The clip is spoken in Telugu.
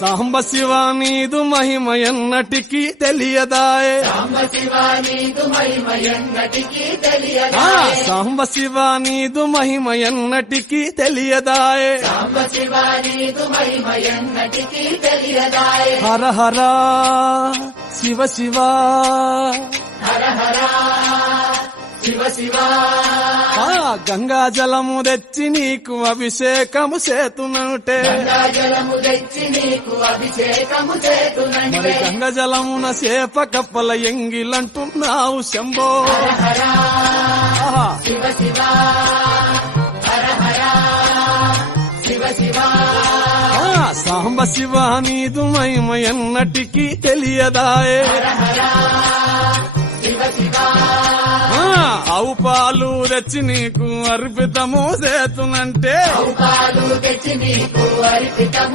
సాంబ శివ నీదు మహిమ ఎన్నటికీ తెలియదాయే సాంబ శివ నీదు మహిమ ఎన్నటికీ తెలియదాయే సాంబ శివ నీదు మహిమ ఎన్నటికీ తెలియదాయే సాంబ శివ నీదు మహిమ ఎన్నటికీ తెలియదాయే హర హర శివ శివ హర హర శివ శివ గంగా జలము తెచ్చి నీకు అభిషేకము చేతునంటే గంగా జలము తెచ్చి నీకు అభిషేకము మరి చేతునంటే గంగ జలమున చేప కప్పల ఎంగిలంటున్నావు శంభో హర హర ఆహా. శివ శివ హర హర శివ శివ సాంబ శివ నీదు మహిమ ఎన్నటికీ తెలియదాయే హర హర శివ శివ ఆవు పాలు తెచ్చి నీకు అర్పితము చేతునంటే పాలు తెచ్చి నీకు అర్పితము